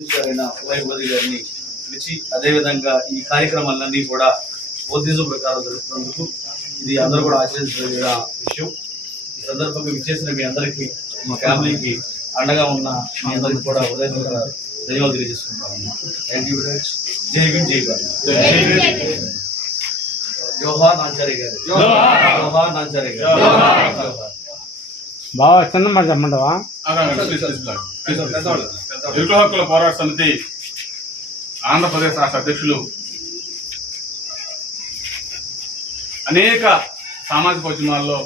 గారైన వైభవతి గారిని పిలిచి అదేవిధంగా ఈ కార్యక్రమాలన్నీ కూడా బౌద్ధిజం ప్రకారం జరుపుతున్నందుకు ఇది అందరూ కూడా ఆచరించదగిన విషయం. ఈ సందర్భంగా విచ్చేసిన మీ అందరికీ మా ఫ్యామిలీకి అండగా ఉన్న మీ అందరికీ కూడా ఉదయపూర్వక ధన్యవాదాలు తెలియజేసుకుంటాము థ్యాంక్ యూ వెరీ మచ్ జై భీమ్ జై భారత్. జోహార్ నాంచారి గారు. జోహార్. నాంచారి గారు. బాగా చిన్న మాట చెప్పమంటావా? ఇరుకుల హక్కుల పోరాట సమితి ఆంధ్రప్రదేశ్ రాష్ట్ర అధ్యక్షులు అనేక సామాజిక ఉద్యమాల్లో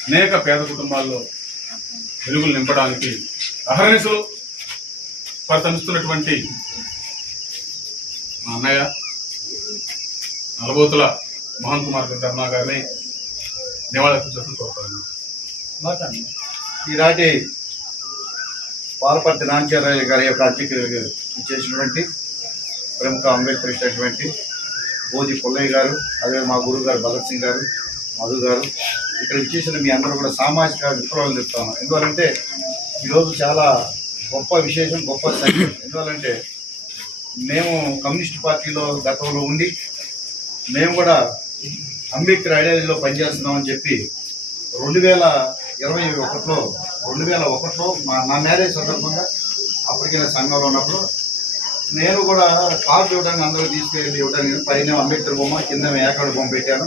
అనేక పేద కుటుంబాల్లో వెలుగులు నింపడానికి అహర్నిశలు పరితమిస్తున్నటువంటి మా అన్నయ్య నలబోతుల మోహన్ కుమార్ ధర్మా గారిని నివాళులు కోరుతాను ఈనాటి పాలపర్తి నాంచారాయ గారి యొక్క అధ్యక్షులు చేసినటువంటి ప్రముఖ అంబేద్కర్ ఇచ్చినటువంటి బోధి పుల్లయ్య గారు అదే మా గురువు గారు భగత్ సింగ్ గారు మధు గారు. ఇక్కడ ఇచ్చేసిన మీ అందరూ కూడా సామాజిక విప్లవాలు చెప్తాను ఎందువల్లంటే ఈరోజు చాలా గొప్ప విశేషం గొప్ప సంఖ్య ఎందువల్లంటే మేము కమ్యూనిస్ట్ పార్టీలో గతంలో ఉండి మేము కూడా అంబేద్కర్ ఐడియాలజీలో పనిచేస్తున్నామని చెప్పి రెండు వేల ఇరవై ఒకటిలో రెండు వేల ఒకటిలో మా నా మ్యారేజ్ సందర్భంగా అప్పటికే సంఘంలో ఉన్నప్పుడు నేను కూడా కార్డు ఇవ్వడానికి అందరూ తీసుకెళ్ళి ఇవ్వడానికి పైన అంబేద్కర్ బొమ్మ కింద ఏకాడు బొమ్మ పెట్టాను.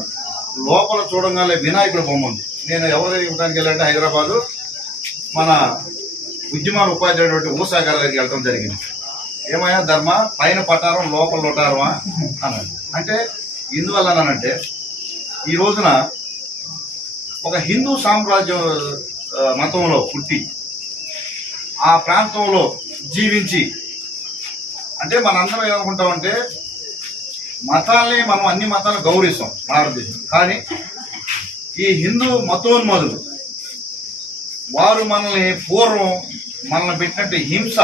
లోపల చూడంగానే వినాయకుడు బొమ్మ ఉంది. నేను ఎవరు ఇవ్వడానికి వెళ్ళాలంటే హైదరాబాదు మన ఉద్యమాన్ని ఉపాధ్యాయుడు ఊసాగర్ దగ్గరికి వెళ్ళడం జరిగింది. ఏమైనా ధర్మ? పైన పటారం లోపల లొటారమా? అన్నాడు. అంటే ఎందువల్లనంటే ఈ రోజున ఒక హిందూ సామ్రాజ్యం మతంలో పుట్టి ఆ ప్రాంతంలో జీవించి అంటే మనందరం ఏమనుకుంటామంటే మతాల్ని మనం అన్ని మతాలు గౌరవిస్తాం భారతదేశం. కానీ ఈ హిందూ మతోన్మదులు వారు మనల్ని పూర్వం మనల్ని పెట్టినట్టు హింస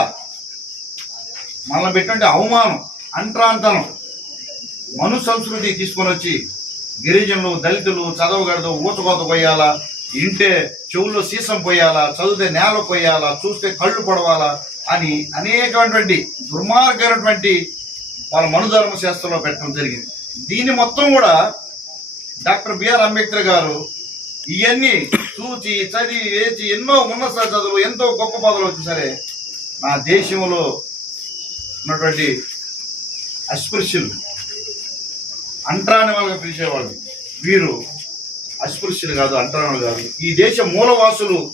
మనల్ని పెట్టినట్టు అవమానం అంట్రాంతనం మను సంస్కృతి తీసుకొని వచ్చి గిరిజనులు దళితులు చదవగలదు ఊచకోత పోయాలా ఇంటే చెవుల్లో సీసం పోయాలా చదివితే నేల పోయాలా చూస్తే కళ్ళు పొడవాలా అని అనేకమైనటువంటి దుర్మార్గమైనటువంటి వాళ్ళ మనుధర్మ శాస్త్రంలో పెట్టడం జరిగింది. దీన్ని మొత్తం కూడా డాక్టర్ బిఆర్ అంబేద్కర్ గారు ఇవన్నీ చూచి చదివి వేచి ఎన్నో ఉన్నత చదువులు ఎంతో గొప్ప పదవులు వచ్చి సరే నా దేశంలో ఉన్నటువంటి అస్పృశ్యులు. అంటరాని వాళ్ళని పిలిచేవాళ్ళు. వీరు అస్పృశ్యులు కాదు అంటరాని కాదు. ఈ దేశ మూలవాసులు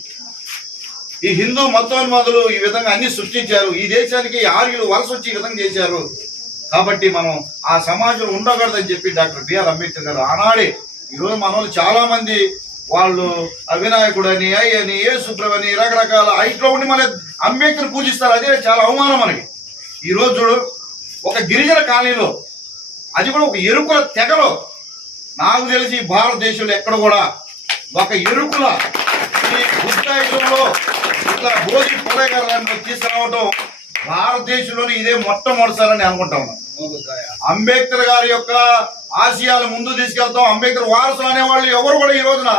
ఈ హిందూ మతోన్మాదులు ఈ విధంగా అన్ని సృష్టించారు. ఈ దేశానికి ఆర్యులు వలస వచ్చి ఈ విధంగా చేశారు. కాబట్టి మనం ఆ సమాజంలో ఉండకూడదని చెప్పి డాక్టర్ బిఆర్ అంబేద్కర్ గారు ఆనాడే ఈరోజు మన వాళ్ళు చాలా మంది వాళ్ళు అవినాయకుడు అని ఏ యేసుప్రభని రకరకాల హైట్లో ఉండి మన అంబేద్కర్ పూజిస్తారు. అదే చాలా అవమానం మనకి. ఈరోజు చూడు ఒక గిరిజన కాలనీలో అది కూడా ఒక ఎరుకుల తెగలో. నాకు తెలిసి భారతదేశంలో ఎక్కడ కూడా ఒక ఎరుకుల ఈ బుద్ధాయుధంలో ఇట్లా భోజి పుల్లయ్య గారు తీసుకురావటం తీసుకురావడం భారతదేశంలోనే ఇదే మొట్టమొదటిసారని అనుకుంటా ఉన్నాను. అంబేద్కర్ గారి యొక్క ఆశయాలు ముందు తీసుకెళ్తాం. అంబేద్కర్ వారసులు అనేవాళ్ళు ఎవరు కూడా ఈ రోజున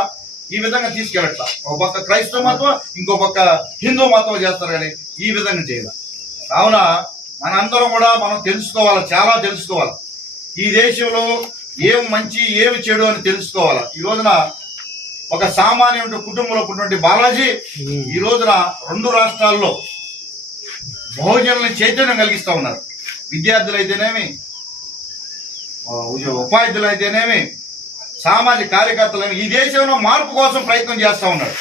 ఈ విధంగా తీసుకెళ్ళట్ల. ఒక పక్క క్రైస్తవ మతం ఇంకో పక్క హిందూ మతం చేస్తారు కానీ ఈ విధంగా చేయాలి. కావున మనందరం కూడా మనం తెలుసుకోవాలి చాలా తెలుసుకోవాలి. ఈ దేశంలో ఏం మంచి ఏమి చెడు అని తెలుసుకోవాలి? ఈ రోజున ఒక సామాన్య కుటుంబంలో ఉన్నటువంటి బాలాజీ ఈ రోజున రెండు రాష్ట్రాల్లో బహుజనులను చైతన్యం కలిగిస్తా ఉన్నారు. విద్యార్థులు అయితేనేమి ఉపాధ్యులు అయితేనేమి సామాజిక కార్యకర్తలు ఈ దేశంలో మార్పు కోసం ప్రయత్నం చేస్తా ఉన్నాడు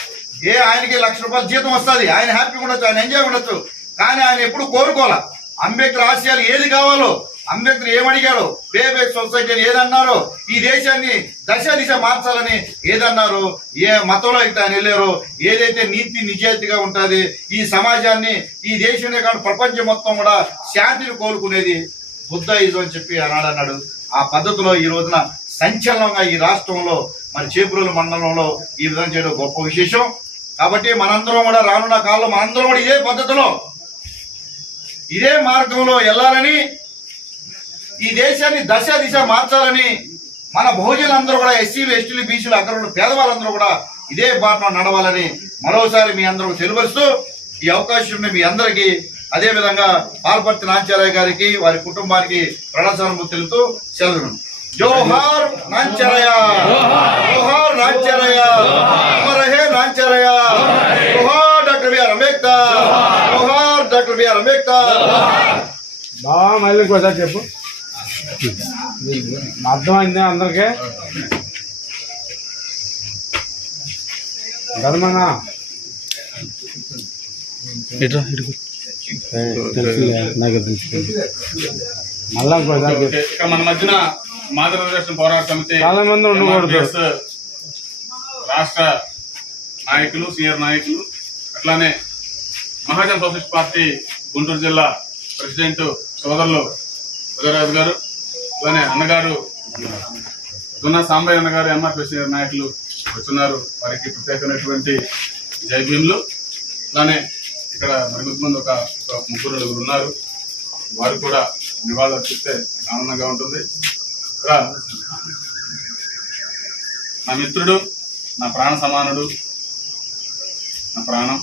ఏ ఆయనకి లక్ష రూపాయల జీతం వస్తుంది ఆయన హ్యాపీగా ఉండొచ్చు ఆయన ఎంజాయ్ ఉండొచ్చు కానీ ఆయన ఎప్పుడు కోరుకోవాలా? అంబేద్కర్ ఆశయాలు ఏది కావాలో అంబేద్కర్ ఏమడిగారు? పే సొసైటీ అని ఏదన్నారో? ఈ దేశాన్ని దశ దిశ మార్చాలని ఏదన్నారు? ఏ మతంలో అయితే ఆయన వెళ్ళారో? ఏదైతే నీతి నిజాయితీగా ఉంటుంది? ఈ సమాజాన్ని ఈ దేశమే కాదు ప్రపంచం మొత్తం కూడా శాంతిని కోలుకునేది బుద్ధాయిజం అని చెప్పి అన్నాడు అన్నాడు. ఆ పద్ధతిలో ఈ రోజున సంచలనంగా ఈ రాష్ట్రంలో మరి చేపురుల మండలంలో ఈ విధంగా చేయడం గొప్ప విశేషం. కాబట్టి మనందరం కూడా రానున్న కాలంలో మనందరం కూడా ఇదే పద్ధతిలో ఇదే మార్గంలో వెళ్ళాలని ఈ దేశాన్ని దశ దిశ మార్చాలని మన బహుజనులందరూ కూడా ఎస్సీలు ఎస్టీలు బీసీలు అగ్రకులు పేదవాళ్ళందరూ కూడా ఇదే బాటలో నడవాలని మరోసారి మీ అందరూ తెలుపరుస్తూ ఈ అవకాశం మీ అందరికీ అదేవిధంగా పాల్పర్తి నాంచారయ్య గారికి వారి కుటుంబానికి ప్రణాసానుభూతి తెలుపుతూ సెలవు జోహార్ నాంచారయ్య జోహార్ నాంచారయ్య అమరహే నాంచారయ్య జోహార్ డాక్టర్ బిఆర్ అంబేద్కర్! జోహార్ డాక్టర్ బిఆర్ అంబేద్కర్! బావా మళ్ళీ ఇంకోసారి చెప్పు. అర్థమైంది అందరికీ? ధర్మనా? నాకు తెలుసు మళ్ళా మన మధ్యన పోరాట సమితి చాలా మంది ఉండకూడదు. రాష్ట్ర నాయకులు సీనియర్ నాయకులు అట్లానే మహాజన్ సోషలిస్ట్ పార్టీ గుంటూరు జిల్లా ప్రెసిడెంట్ సోదరులు ఉదయరాజు గారు. అలానే అన్నగారు దున్నా సాంబయ్య అన్నగారు ఎంఆర్పీ సీనియర్ నాయకులు వచ్చున్నారు. వారికి ప్రత్యేకమైనటువంటి జై భీములు. అలానే ఇక్కడ మరికొంతమంది ఒక ఒక ముగ్గురు నలుగురు ఉన్నారు. వారు కూడా నివాళులు అర్పిస్తే ఆనందంగా ఉంటుంది. ఇక్కడ నా మిత్రుడు నా ప్రాణ సమానుడు నా ప్రాణం.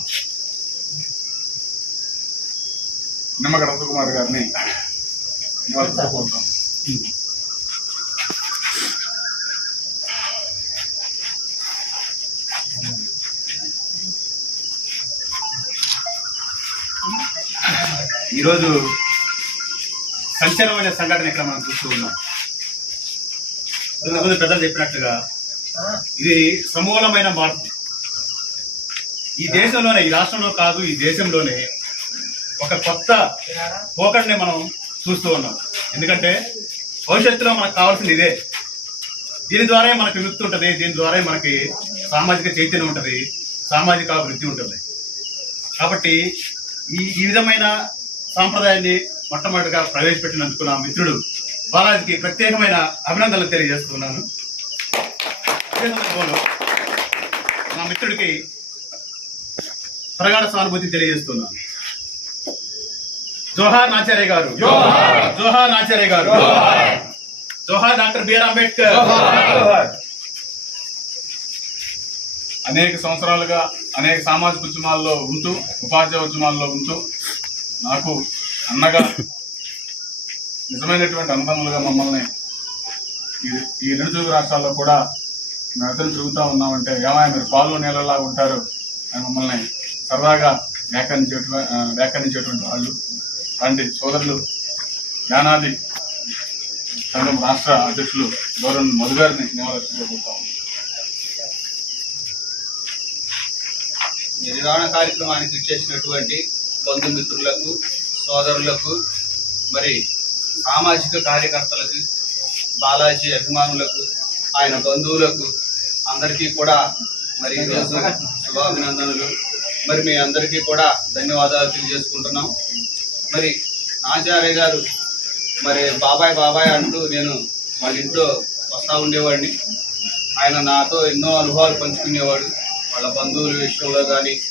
నిమ్మగడ కుమార్ గారిని నివాళులు కోరుతాం. ఈరోజు సంచలనమైన సంఘటన ఇక్కడ మనం చూస్తూ ఉన్నాం. ఇంతకుముందు పెద్దలు చెప్పినట్లుగా ఇది సమూలమైన మార్పు. ఈ దేశంలోనే ఈ రాష్ట్రంలో కాదు ఈ దేశంలోనే ఒక కొత్త పోకడిని మనం చూస్తూ ఉన్నాం. ఎందుకంటే భవిష్యత్తులో మనకు కావాల్సింది ఇదే. దీని ద్వారా మనకు విముక్తి ఉంటుంది దీని ద్వారా మనకి సామాజిక చైతన్యం ఉంటుంది సామాజిక అభివృద్ధి ఉంటుంది. కాబట్టి ఈ ఈ విధమైన సాంప్రదాయాన్ని మొట్టమొదటిగా ప్రవేశపెట్టినందుకు నా మిత్రుడు బాలాజీకి ప్రత్యేకమైన అభినందనలు తెలియజేస్తున్నాను. అదే సందర్భంలో నా మిత్రుడికి ప్రగాఢ సానుభూతి తెలియజేస్తున్నాను. జోహార్ నాచార్య గారు. జోహార్. నాచార్య గారు. జోహార్. Doctor B R Ambedkar. అనేక సంవత్సరాలుగా అనేక సామాజిక ఉద్యమాల్లో ఉంటూ ఉపాధ్యాయ ఉద్యమాల్లో ఉంటూ నాకు అన్నగా నిజమైనటువంటి అన్నదమ్ములుగా మమ్మల్ని ఈ ఈ రెండు తెలుగు రాష్ట్రాల్లో కూడా మేమిద్దరం తిరుగుతూ ఉన్నామంటే ఏమైనా మీరు పాలు నీళ్ళలా ఉంటారు అని మమ్మల్ని సరదాగా వ్యాఖ్యానించేటువంటి వ్యాఖ్యానించేటువంటి వాళ్ళు అలాంటి సోదరులు జ్ఞానాది సంఘం రాష్ట్ర అధ్యక్షులు గౌరవ మధు గారిని నివాళులర్పించబోతాం నిర్వహణ కార్యక్రమానికి చేసినటువంటి బంధుమిత్రులకు సోదరులకు మరి సామాజిక కార్యకర్తలకు బాలాజీ అభిమానులకు ఆయన బంధువులకు అందరికీ కూడా మరి ఈరోజు శుభాభినందనలు. మరి మీ అందరికీ కూడా ధన్యవాదాలు తెలియజేసుకుంటున్నాం. మరి నాచార్య గారు మరి బాబాయ్ బాబాయ్ అంటూ నేను వాళ్ళ ఇంట్లో వస్తూ ఉండేవాడిని. ఆయన నాతో ఎన్నో అనుభవాలు పంచుకునేవాడు. వాళ్ళ బంధువుల విషయంలో కానీ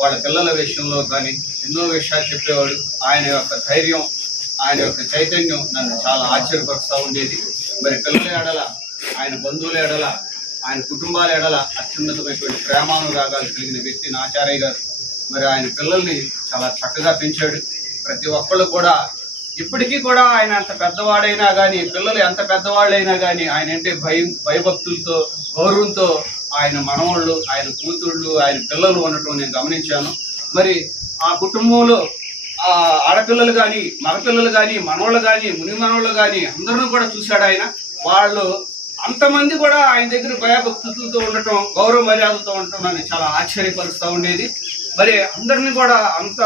వాళ్ళ పిల్లల విషయంలో కానీ ఎన్నో విషయాలు చెప్పేవాడు. ఆయన యొక్క ధైర్యం ఆయన యొక్క చైతన్యం నన్ను చాలా ఆశ్చర్యపరుస్తూ ఉండేది. మరి పిల్లల ఎడల ఆయన బంధువుల ఎడల ఆయన కుటుంబాల ఎడల అత్యున్నతమైనటువంటి ప్రేమానురాగాలు కలిగిన వ్యక్తి నాచార్య గారు. మరి ఆయన పిల్లల్ని చాలా చక్కగా పెంచాడు. ప్రతి ఒక్కళ్ళు కూడా ఇప్పటికీ కూడా ఆయన అంత పెద్దవాడైనా కానీ పిల్లలు ఎంత పెద్దవాళ్ళైనా కానీ ఆయన అంటే భయం భయభక్తులతో గౌరవంతో ఆయన మనవాళ్ళు ఆయన కూతుళ్ళు ఆయన పిల్లలు ఉండటం నేను గమనించాను. మరి ఆ కుటుంబంలో ఆ ఆడపిల్లలు కానీ మగపిల్లలు కానీ మనవాళ్ళు కానీ ముని మనవాళ్ళు కానీ అందరిని కూడా చూశాడు ఆయన. వాళ్ళు అంతమంది కూడా ఆయన దగ్గర భయభక్తులతో ఉండటం గౌరవ మర్యాదలతో ఉండటం నన్ను చాలా ఆశ్చర్యపరుస్తూ ఉండేది. మరి అందరిని కూడా అంత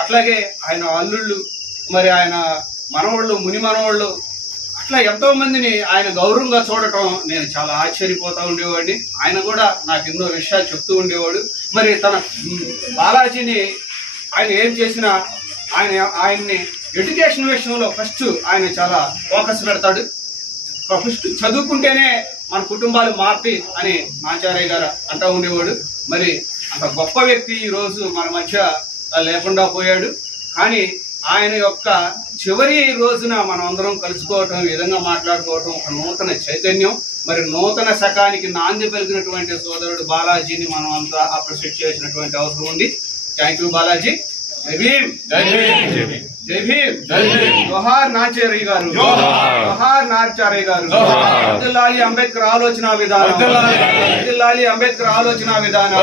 అట్లాగే ఆయన అల్లుళ్ళు మరి ఆయన మనవాళ్ళు ముని మనవాళ్ళు అట్లా ఎంతో మందిని ఆయన గౌరవంగా చూడటం నేను చాలా ఆశ్చర్యపోతూ ఉండేవాడిని. ఆయన కూడా నాకు ఎన్నో విషయాలు చెప్తూ ఉండేవాడు. మరి తన బాలాజీని ఆయన ఏం చేసినా ఆయన ఆయన్ని ఎడ్యుకేషన్ విషయంలో ఫస్ట్ ఆయన చాలా ఫోకస్ పెడతాడు. ఫస్ట్ చదువుకుంటేనే మన కుటుంబాలు మార్పి అని ఆచార్య గారు అంటూ ఉండేవాడు. మరి అంత గొప్ప వ్యక్తి ఈ రోజు మన మధ్య లేకుండా పోయాడు. కానీ ఆయన యొక్క చివరి రోజున మనం అందరం కలుసుకోవటం ఈ విధంగా మాట్లాడుకోవటం ఒక నూతన చైతన్యం. మరి నూతన శకానికి నాంది పలికినటువంటి సోదరుడు బాలాజీని మనం అంతా అప్రిషియేట్ చేసినటువంటి అవసరం ఉంది. Thank you Balaji. జై భీమ్ జై భీమ్ జై భీమ్ జై భీమ్ జోహార్ నాచారి గారు జోహార్. జోహార్ నాచారి గారు జోహార్. వర్ధిల్లాలి అంబేద్కర్ ఆలోచన విధానం. వర్ధిల్లాలి అంబేద్కర్ ఆలోచన విధానం.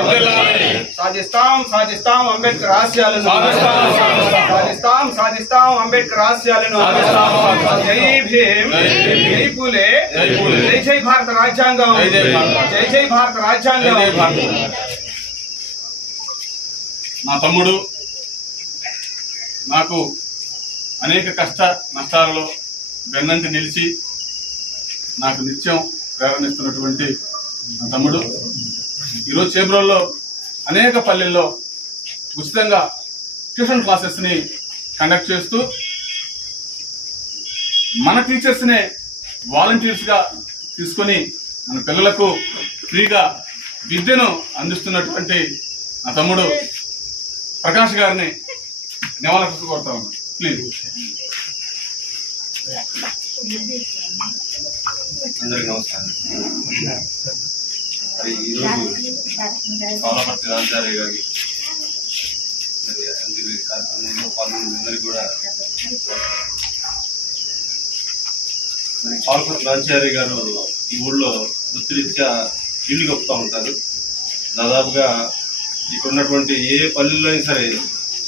సాధిస్తాం సాధిస్తాం అంబేద్కర్ ఆశయాలను సాధిస్తాం, సాధిస్తాం. అంబేద్కర్ ఆశయాలను. జై భీమ్ జై పూలే జై. జై భారత రాజ్యాంగం జై జై భారత. రాజ్యాంగం. నా తమ్ముడు నాకు అనేక కష్ట నష్టాలలో వెన్నంటి నిలిచి నాకు నిత్యం ప్రేరణిస్తున్నటువంటి నా తమ్ముడు. ఈరోజు చేబ్రోల్లో అనేక పల్లెల్లో ఉచితంగా ట్యూషన్ క్లాసెస్ని కండక్ట్ చేస్తూ మన టీచర్స్నే వాలంటీర్స్గా తీసుకొని మన పిల్లలకు ఫ్రీగా విద్యను అందిస్తున్నటువంటి నా తమ్ముడు ప్రకాష్ గారిని నివాళులు కోరుతా ఉన్నాను. ప్లీజ్. అందరికి నమస్కారం. మరి ఈరోజు పాలపర్తి రాజారే గారి మరి అందరి కార్యక్రమంలో పాల్గొన్న కూడా మరి పాలపర్తి రాజారే గారు ఈ ఊళ్ళో వృత్తిరీత్యా ఇల్లు కప్పుతూ ఉంటారు. దాదాపుగా ఇక్కడ ఉన్నటువంటి ఏ పల్లెల్లో అయినా సరే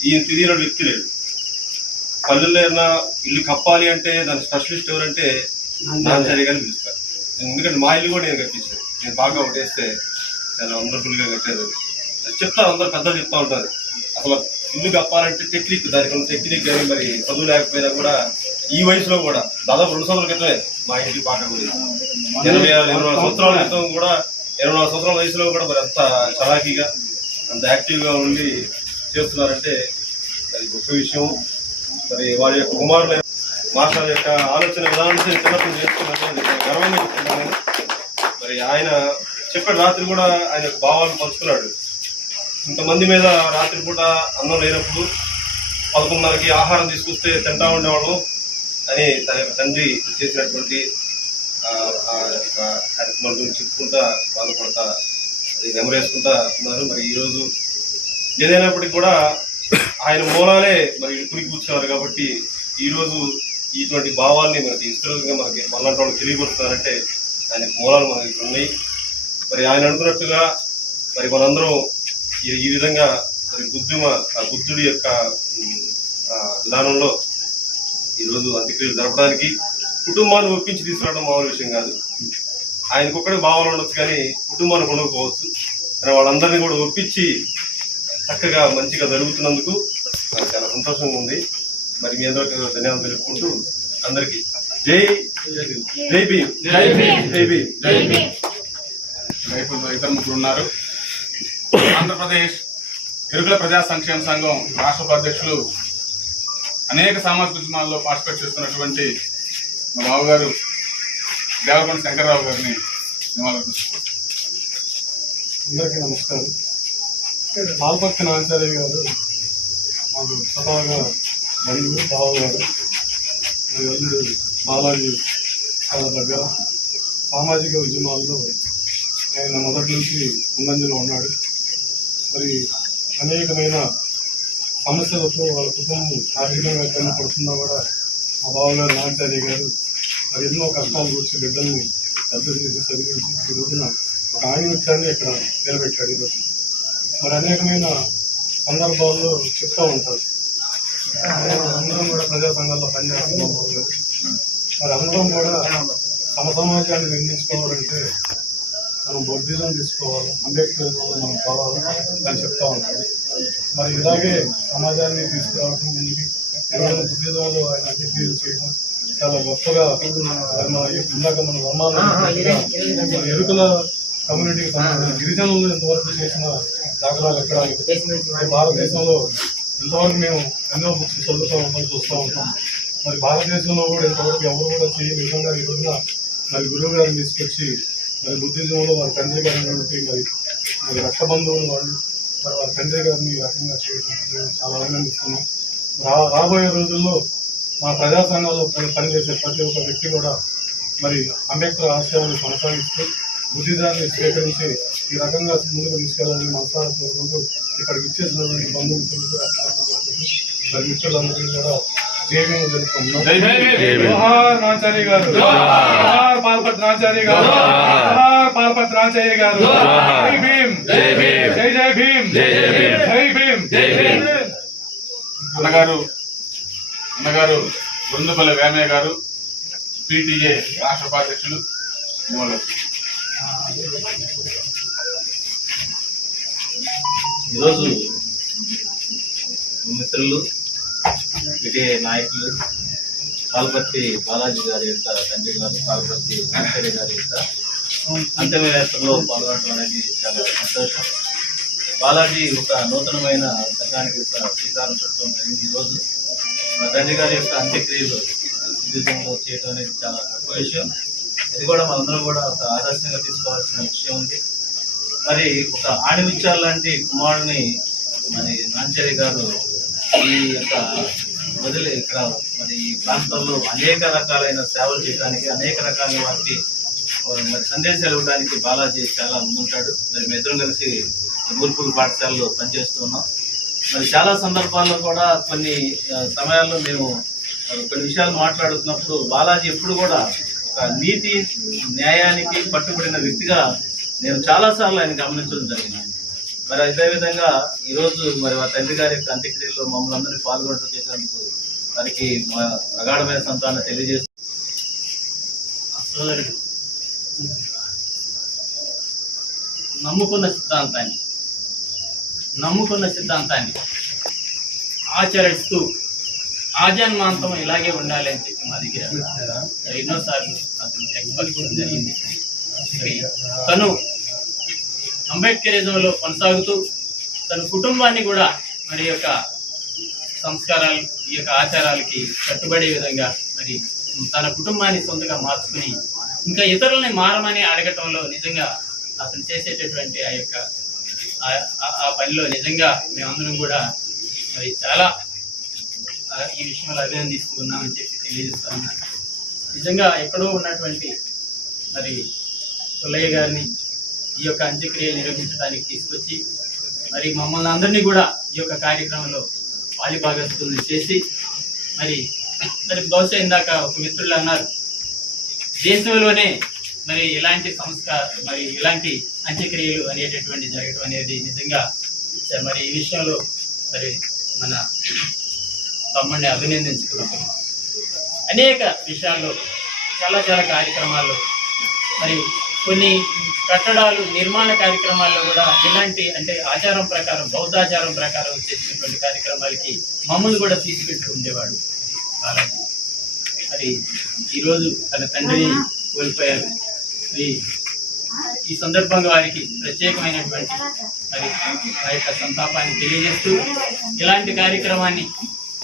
ఈయన తెలియని వ్యక్తి లేడు. పల్లెల్లో ఏమన్నా ఇల్లు కప్పాలి అంటే దాని స్పెషలిస్ట్ ఎవరంటే నాచారి గారిని పిలుస్తారు. ఎందుకంటే మా ఇల్లు కూడా నేను కట్టించాను. నేను బాగా ఒకటేస్తే చాలా వండర్ఫుల్గా కట్టారు. అది చెప్తారు అందరు పెద్దలు చెప్తా ఉంటారు. అసలు ఇల్లు కప్పాలంటే టెక్నిక్ దానికి ఉన్న టెక్నిక్ కానీ మరి చదువు లేకపోయినా కూడా ఈ వయసులో కూడా దాదాపు రెండు సంవత్సరాల క్రితమే మా ఇంటి పాట కూడా. ఇరవై నాలుగు సంవత్సరాల క్రితం కూడా ఇరవై నాలుగు సంవత్సరాల వయసులో కూడా మరి అంత చలాకీగా అంత యాక్టివ్గా ఉండి చేస్తున్నారంటే అది గొప్ప విషయం. మరి వారి యొక్క కుమారుల మాస్టర్ యొక్క ఆలోచన విధానం చిన్నప్పుడు నేర్చుకున్నాను గర్వంగా చెప్తున్నాను మరి ఆయన చెప్పాడు రాత్రి కూడా ఆయన యొక్క భావాలను పంచుకున్నాడు. ఇంతమంది మీద రాత్రి పూట అన్నం లేనప్పుడు పదకొండున్నరకి ఆహారం తీసుకొస్తే తింటా ఉండేవాడు అని తన యొక్క తండ్రి చేసినటువంటి ఆ, కార్యక్రమాల గురించి చెప్పుకుంటా బాధపడతా అది నెమరేసుకుంటా ఉన్నారు. మరి ఈరోజు ఏదైనప్పటికీ కూడా ఆయన మూలాలే మరి ఇరుకుని కూర్చున్నారు కాబట్టి ఈరోజు ఇటువంటి భావాల్ని మనకి విస్తృతంగా మనకి మళ్ళంటి వాళ్ళు తెలియపరుస్తున్నారంటే ఆయన మూలాలు మనకి ఇక్కడ ఉన్నాయి. మరి ఆయన అనుకున్నట్టుగా మరి మనందరం ఈ విధంగా మరి బుద్ధిమ ఆ బుద్ధుడి యొక్క విధానంలో ఈరోజు అంత్యక్రియలు జరపడానికి కుటుంబాన్ని ఒప్పించి తీసుకురావడం మామూలు విషయం కాదు. ఆయనకు ఒక్కడే భావాలు ఉండొచ్చు కానీ కుటుంబానికి ఉండకపోవచ్చు. కానీ వాళ్ళందరినీ కూడా ఒప్పించి చక్కగా మంచిగా జరుగుతున్నందుకు నాకు చాలా సంతోషంగా ఉంది మరి మీ అందరికీ ధన్యవాదాలు తెలుపుకుంటూ అందరికీ జై జై భీమ్ జై భీమ్. జై భీమ్ జై భీమ్. రైతు ఇద్దరు ముగ్గురు ఉన్నారు ఆంధ్రప్రదేశ్ ఎరుకుల ప్రజా సంక్షేమ సంఘం రాష్ట్ర ఉపాధ్యక్షులు అనేక సామాజిక ఉద్యమాల్లో పార్టిసిపేట్ చేస్తున్నటువంటి మా బావగారు దేవకొండ శంకర్రావు గారిని నివాళులర్పిస్తున్నారు. అందరికీ నమస్కారం పాల్పత్తి నాచార్య గారు మాకు సదాగా బంధువు బావ గారు అల్లుడు బాలాజీ వాళ్ళ దగ్గర సామాజిక ఉద్యమాల్లో ఆయన మొదటి నుంచి ముందంజలో ఉన్నాడు. మరి అనేకమైన సమస్యలతో వాళ్ళ కుటుంబం ఆర్థికంగా ఇబ్బంది పడుతున్నా కూడా మా బావగారు నాచార్య గారు మరి ఎన్నో కష్టాలు గురించి బిడ్డల్ని పెద్ద చేసి చదివించి ఈ రోజున ఒక ఆణిముత్యాన్ని ఇక్కడ నిలబెట్టాడు ఈరోజు. మరి అనేకమైన సందర్భాల్లో చెప్తూ ఉంటారు. అందరం కూడా ప్రజా సంఘాల్లో పనిచేస్తున్నాం మరి అందరం కూడా తమ సమాజాన్ని నిర్మించుకోవాలంటే మనం బుద్ధిజం తీసుకోవాలి అంబేద్కర్ మనం కావాలి అని చెప్తా ఉంటాడు మరి ఇలాగే సమాజాన్ని తీసుకురావడం ముందుకి కేవలం బుద్ధిజంలో ఆయన అంత్యక్రియలు చేయడం చాలా గొప్పగా మన ఇందాక మన వర్మాలు ఎరుకల కమ్యూనిటీకి సంబంధించిన గిరిజనులు ఇంతవరకు చేసిన దాఖలాలు ఎక్కడ? భారతదేశంలో ఇంతవరకు మేము ఎన్నో బుక్స్ చదువుతూ ఉంటాం చూస్తూ ఉంటాం. మరి భారతదేశంలో కూడా ఇంతవరకు ఎవరు కూడా చేయని విధంగా ఈ రోజున మరి గురువు గారిని తీసుకొచ్చి మరి బుద్ధిజంలో వారి తండ్రి గారినటువంటి మరి మరి రక్త బంధువులు వాళ్ళు మరి వారి తండ్రి గారిని రకంగా చేయడం మేము చాలా అభినందిస్తున్నాం రా రాబోయే రోజుల్లో మా ప్రజా సంఘాల్లో పని- పనిచేసే ప్రతి ఒక్క వ్యక్తి కూడా మరి అంబేద్కర్ ఆశయాలను కొనసాగిస్తూ బుద్ధిజాన్ని స్వీకరించి ఈ రకంగా ముందుకు తీసుకెళ్ళాలని మనసారా కోరుకుంటూ ఇక్కడికి ఇచ్చేసినటువంటి బంధుమిత్రులకు మరి మిత్రులందరికీ కూడా జైవ్యం తెలుపుకుంటున్నాం జై భీమ్. జోహార్ నాచారి గారు. జోహార్. పాల్పత్ నాచారి గారు. జోహార్. పాల్పత్ నాచారి గారు. జై భీమ్. జై భీమ్. జై జై భీమ్. జై జై భీమ్. జై భీమ్. జై భీమ్. అన్నగారు అన్నగారు బృందపల్లి వేమయ్య గారు పిటిఏ రాష్ట్ర ఉపాధ్యక్షులు నిమ్మలు ఈరోజు మిత్రులు ఇటే నాయకులు కాల్పర్తి బాలాజీ గారి యొక్క తండ్రి గారు కాల్పర్తి ఆచార్య గారి యొక్క అంత్యవేత్తలో పాల్గొనడం అనేది చాలా సంతోషం. బాలాజీ ఒక నూతనమైన సంఘానికి ఒక శ్రీకారం చుట్టడం జరిగింది ఈరోజు మా తండ్రి గారి యొక్క అంత్యక్రియలు జీవితంలో చేయడం అనేది చాలా గొప్ప విషయం. ఇది కూడా మనందరం కూడా ఒక ఆదర్శంగా తీసుకోవాల్సిన విషయం ఉంది. మరి ఒక ఆణిమిత్యాల లాంటి కుమారుడిని మరి నాంచేరి గారు ఈ యొక్క వదిలి ఇక్కడ మరి ఈ ప్రాంతంలో అనేక రకాలైన సేవలు చేయడానికి అనేక రకాల వారికి మరి సందేశాలు ఇవ్వడానికి బాలాజీ చాలా ముందుంటాడు. మరి మేము కలిసి ఊర్పుల పాఠశాలలో పనిచేస్తూ ఉన్నాం. మరి చాలా సందర్భాల్లో కూడా కొన్ని సమయాల్లో మేము కొన్ని విషయాలు మాట్లాడుతున్నప్పుడు బాలాజీ ఎప్పుడు కూడా ఒక నీతి న్యాయానికి పట్టుబడిన వ్యక్తిగా నేను చాలా సార్లు ఆయన గమనించడం జరిగింది. మరి అదేవిధంగా విధంగా ఈ రోజు మరి మా తండ్రి గారి యొక్క అంత్యక్రియల్లో మమ్మల్ని అందరినీ పాల్గొనడం చేసినందుకు వారికి మా అగాఢమైన సంతానం తెలియజేస్తూ నమ్ముకున్న సిద్ధాంతాన్ని నమ్ముకున్న సిద్ధాంతాన్ని ఆచరిస్తూ ఆజన్మాంతం ఇలాగే ఉండాలి అని చెప్పి మా దగ్గర ఎన్నోసార్లు అతను ఎక్స్పర్ట్ జరిగింది. మరి తను అంబేద్కరిజంలో కొనసాగుతూ తన కుటుంబాన్ని కూడా మరి యొక్క సంస్కారాలు ఈ యొక్క ఆచారాలకి కట్టుబడే విధంగా మరి తన కుటుంబాన్ని సొంతగా మార్చుకుని ఇంకా ఇతరులని మారమని అడగటంలో నిజంగా అతను చేసేటటువంటి ఆ యొక్క ఆ- ఆ- పనిలో నిజంగా మేమందరం కూడా మరి చాలా ఈ విషయంలో అభినందిస్తున్నామని చెప్పి తెలియజేస్తా ఉన్నాను నిజంగా ఎక్కడో ఉన్నటువంటి మరి పుల్లయ్య గారిని ఈ యొక్క అంత్యక్రియలు నిర్వహించడానికి తీసుకొచ్చి మరి మమ్మల్ని అందరినీ కూడా ఈ యొక్క కార్యక్రమంలో పాలిభాగస్తులను చేసి మరి మరి బహుశా ఇందాక ఒక మిత్రులు అన్నారు దేశంలోనే మరి ఇలాంటి సంస్కార మరి ఇలాంటి అంత్యక్రియలు అనేటటువంటి జరగడం అనేది నిజంగా మరి ఈ విషయంలో మరి మన తమ్ముడిని అభినందించుకున్నాం. అనేక విషయాల్లో చాలా చాలా కార్యక్రమాల్లో మరి కొన్ని కట్టడాలు నిర్మాణ కార్యక్రమాల్లో కూడా ఇలాంటి అంటే ఆచారం ప్రకారం బౌద్ధాచారం ప్రకారం చేసినటువంటి కార్యక్రమాలకి మమ్మల్ని కూడా తీసుకెళ్తూ ఉండేవాడు బాలాజీ. మరి ఈరోజు తన తండ్రిని కోల్పోయారు. మరి ఈ సందర్భంగా వారికి ప్రత్యేకమైనటువంటి మరి ఆ యొక్క సంతాపాన్ని తెలియజేస్తూ ఇలాంటి కార్యక్రమాన్ని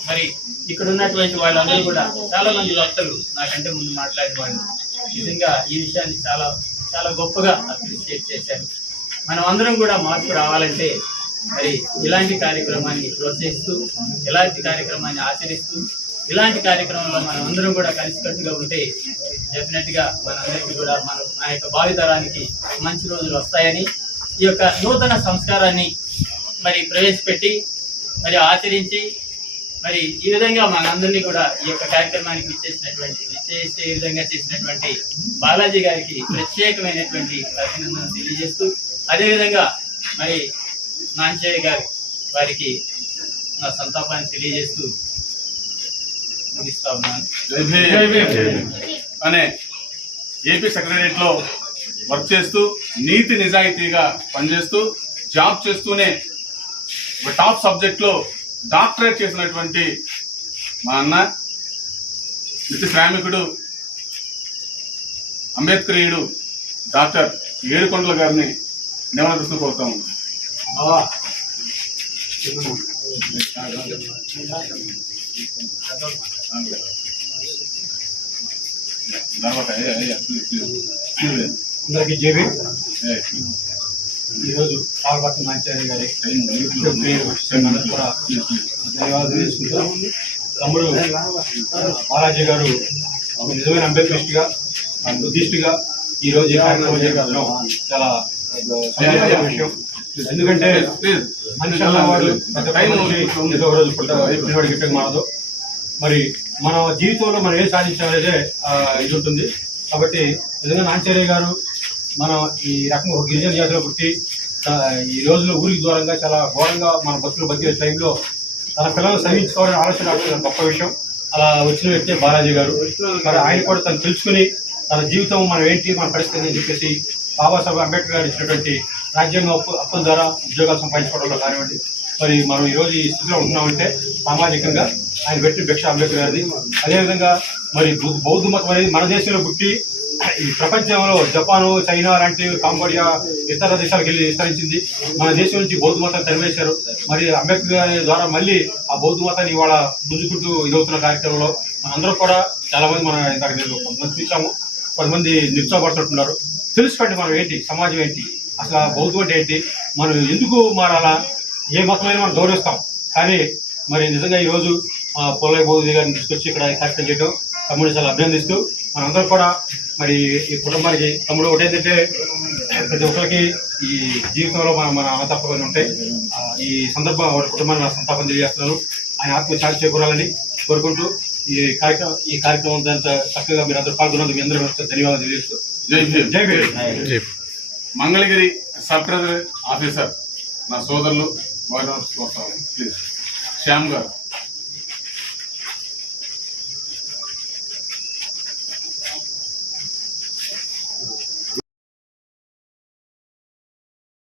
మరి ఇక్కడ ఉన్నటువంటి వాళ్ళందరూ కూడా చాలా మంది వక్తలు నాకంటే ముందు మాట్లాడిన వాళ్ళు. నిజంగా ఈ విషయాన్ని చాలా చాలా గొప్పగా అప్రిషియేట్ చేశారు. మనం అందరం కూడా మార్పు రావాలంటే మరి ఇలాంటి కార్యక్రమాన్ని ప్రోత్సహిస్తూ ఇలాంటి కార్యక్రమాన్ని ఆచరిస్తూ ఇలాంటి కార్యక్రమంలో మనం అందరం కూడా కలిసికట్టుగా ఉంటే డెఫినెట్గా మనందరికీ కూడా మన నా యొక్క భావితరానికి మంచి రోజులు వస్తాయని ఈ యొక్క నూతన సంస్కారాన్ని మరి ప్రవేశపెట్టి మరి ఆచరించి మరి ఈ విధంగా మనందరినీ కూడా ఈ యొక్క కార్యక్రమానికి ఇచ్చేసినటువంటి ఇచ్చేసే విధంగా చేసినటువంటి బాలాజీ గారికి ప్రత్యేకమైనటువంటి అభినందనలు తెలియజేస్తూ అదేవిధంగా మరి నాంచయ్య గారు వారికి నా సంతాపాన్ని తెలియజేస్తూ ముగిస్తా ఉన్నాను. జై భీమ్. అనే ఏపీ సెక్రటరియట్లో వర్క్ చేస్తూ నీతి నిజాయితీగా పనిచేస్తూ జాబ్ చేస్తూనే ఒక టాప్ సబ్జెక్ట్లో డాక్టరేట్ చేసినటువంటి మా అన్న నిత్య శ్రామికుడు అంబేద్కరీయుడు డాక్టర్ ఏడుకొండల గారిని నివాళులు కోరుతా. అందరికీ జేబీ ఈరోజు పాల్పట్ల నాచార్య గారి ధన్యవాదాలు తమ్ముడు బాలాజీ గారు నిజమైన అంబేద్కరిస్ట్గా బుద్ధిస్ట్గా ఈ రోజు ఈ కార్యక్రమం జరగడం చాలా సంతోషమైన విషయం. ఎందుకంటే మనిషి అన్నవాడు ఏదో రోజు పుట్టాడు పిల్లవాడికి గిట్టక మారదు. మరి మన జీవితంలో మనం ఏం సాధించాలనేదే ఆ, ఇది ఉంటుంది. కాబట్టి నిజంగా నాంచార్య గారు మనం ఈ రకంగా ఒక గిరిజన జాతిలో పుట్టి ఈ రోజుల్లో ఊరికి దూరంగా చాలా ఘోరంగా మన బతుకులు బతికే టైంలో తన పిల్లలు సహించుకోవాలని ఆలోచన రావడం గొప్ప విషయం. అలా వచ్చిన వ్యక్తి బాలాజీ గారు. మరి ఆయన కూడా తను తెలుసుకుని తన జీవితం మనం ఏంటి మన పరిస్థితి అని చెప్పేసి బాబాసాహెబ్ అంబేద్కర్ గారు ఇచ్చినటువంటి రాజ్యాంగ అప్పు అప్పుల ద్వారా ఉద్యోగాలు సంపాదించుకోవడంలో కానివ్వండి మరి మనం ఈ రోజు ఈ స్థితిలో ఉంటున్నామంటే సామాజికంగా ఆయన పెట్టిన భిక్ష అంబేద్కర్ గారిది. అదేవిధంగా మరి బౌద్ధ మతం అనేది మన దేశంలో పుట్టి ఈ ప్రపంచంలో జపాను చైనా లాంటి కాంబోడియా ఇతర దేశాలకు వెళ్ళి విస్తరించింది. మన దేశం నుంచి బౌద్ధ మతం తరివేశారు మరి అంబేద్కర్ గారి ద్వారా మళ్ళీ ఆ బౌద్ధ మతాన్ని ఇవాళ గుంజుకుంటూ ఇదవుతున్న కార్యక్రమంలో మనందరూ కూడా చాలా మంది మన ఇందాక నేను కొంతమంది చూసాము కొంతమంది నిరుత్సాహపడుతుంటున్నారు తెలుసుకోండి మనం ఏంటి? సమాజం ఏంటి? అసలు ఆ బౌద్ధం అంటే ఏంటి? మనం ఎందుకు మారాలా? ఏ మతమైనా మనం గౌరవిస్తాం. కానీ మరి నిజంగా ఈ రోజు బౌద్ధి గారిని తీసుకొచ్చి ఇక్కడ కార్యక్రమం చేయడం తమ్ముడిని అభినందిస్తూ మనందరం కూడా మరి ఈ కుటుంబానికి తమ్ముడు ఒకటేంటంటే ప్రతి ఒక్కరికి ఈ జీవితంలో మన మన అన్నతప్పని ఉంటాయి. ఆ, ఈ సందర్భం వాడి కుటుంబాన్ని నా సంతాపం తెలియజేస్తున్నాను. ఆయన ఆత్మ శాంతి చేకూరాలని కోరుకుంటూ ఈ కార్యక్రమం ఈ కార్యక్రమం అంత చక్కగా మీరు అందరూ పాల్గొన్నందుకు మీ అందరూ ధన్యవాదాలు తెలియజేస్తూ జై జై మంగళగిరి సబ్ ట్రెజరీ ఆఫీసర్ నా సోదరులు ప్లీజ్. శ్యామ్ గారు.